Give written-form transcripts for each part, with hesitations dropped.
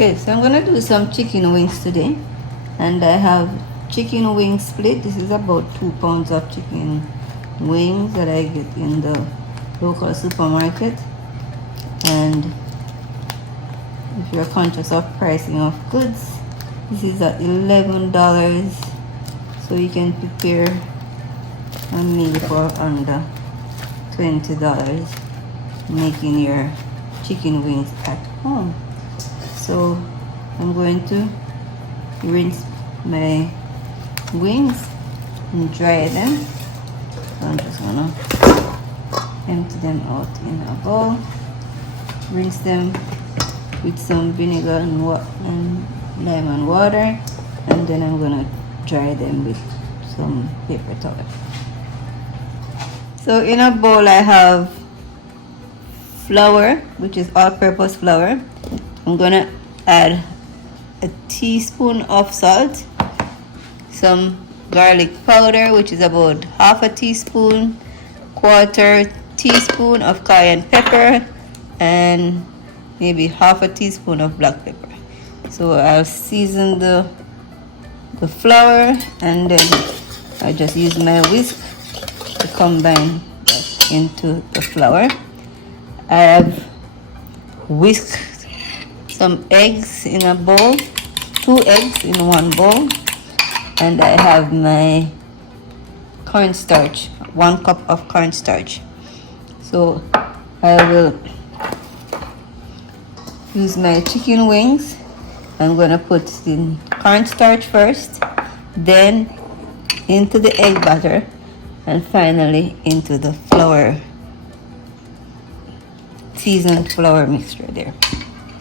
Okay, so I'm gonna do some chicken wings today, and I have chicken wing split. This is about 2 pounds of chicken wings that I get in the local supermarket. And if you're conscious of pricing of goods, this is at $11, so you can prepare a meal for under $20, making your chicken wings at home. So I'm going to rinse my wings and dry them. So I'm just gonna empty them out in a bowl, rinse them with some vinegar and lemon water, and then I'm gonna dry them with some paper towel. So in a bowl I have flour, which is all-purpose flour. I'm gonna add a teaspoon of salt, some garlic powder, which is about half a teaspoon, quarter teaspoon of cayenne pepper, and maybe half a teaspoon of black pepper. So I'll season the flour, and then I just use my whisk to combine that into the flour. I have whisked some eggs in a bowl, 2 eggs in one bowl, and I have my cornstarch, 1 cup of cornstarch. So I will use my chicken wings. I'm gonna put in cornstarch first, then into the egg batter, and finally into the flour, seasoned flour mixture there.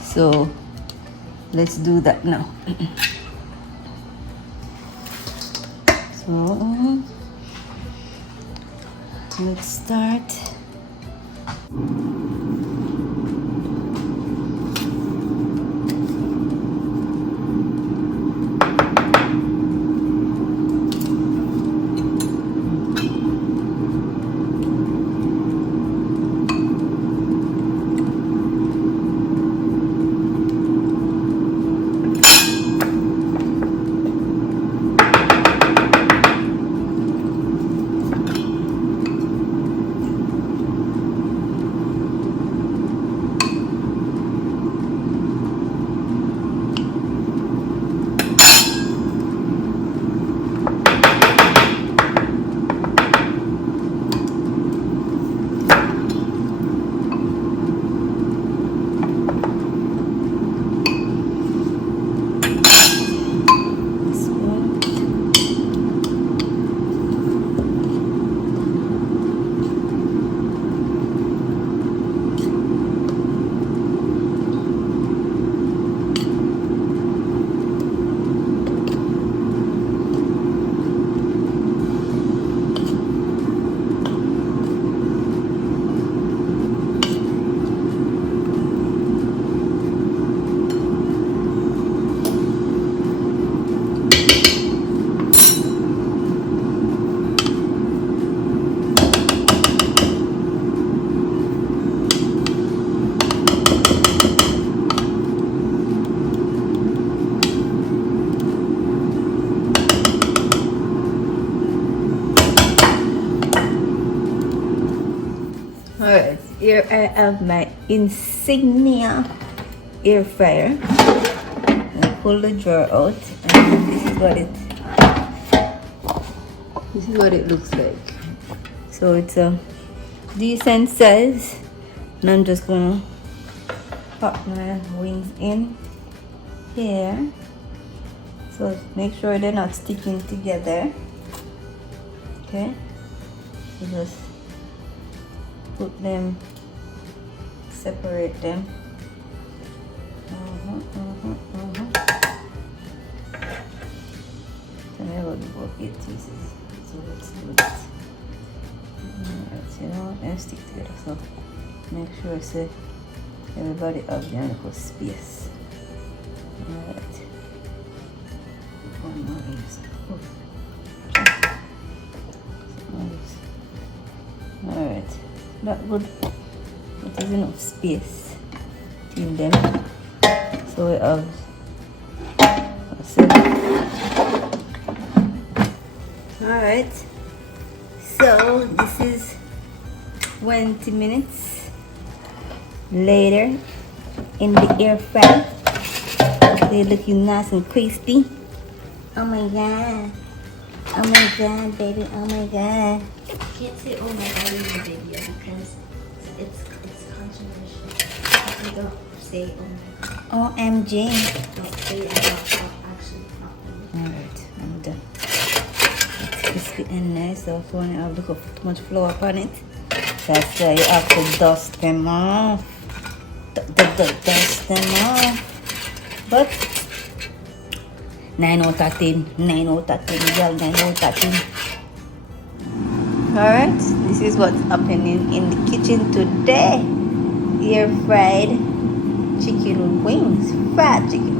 So let's do that now. So let's start. Alright, here I have my insignia air fryer. I pull the drawer out, and this is what it looks like. So it's a decent size, and I'm just gonna pop my wings in here. So make sure they're not sticking together. Okay, so just put them, separate them. So I will do both 8 pieces. So let's do this. Alright, so you know what? They'll stick together. So make sure so everybody have their little space. Alright. One more is. Alright. That would, it is enough space between them. So So we have, alright, so this is 20 minutes later in the air fryer. They're looking nice and crispy. Oh my god. Oh my god, baby. Oh my god. You can't say oh my god in the video because it's controversial. You don't say oh my god. OMG. Don't say it out actually properly. Alright, I'm done. It's crispy and nice. So if you want to have too much flour upon it, that's why you have to dust them off. Dust them off. But 9 out of 10. 9 out of 10. Girl, 9 out of 10. Alright, this is what's happening in the kitchen today. Air fried chicken wings. Fried chicken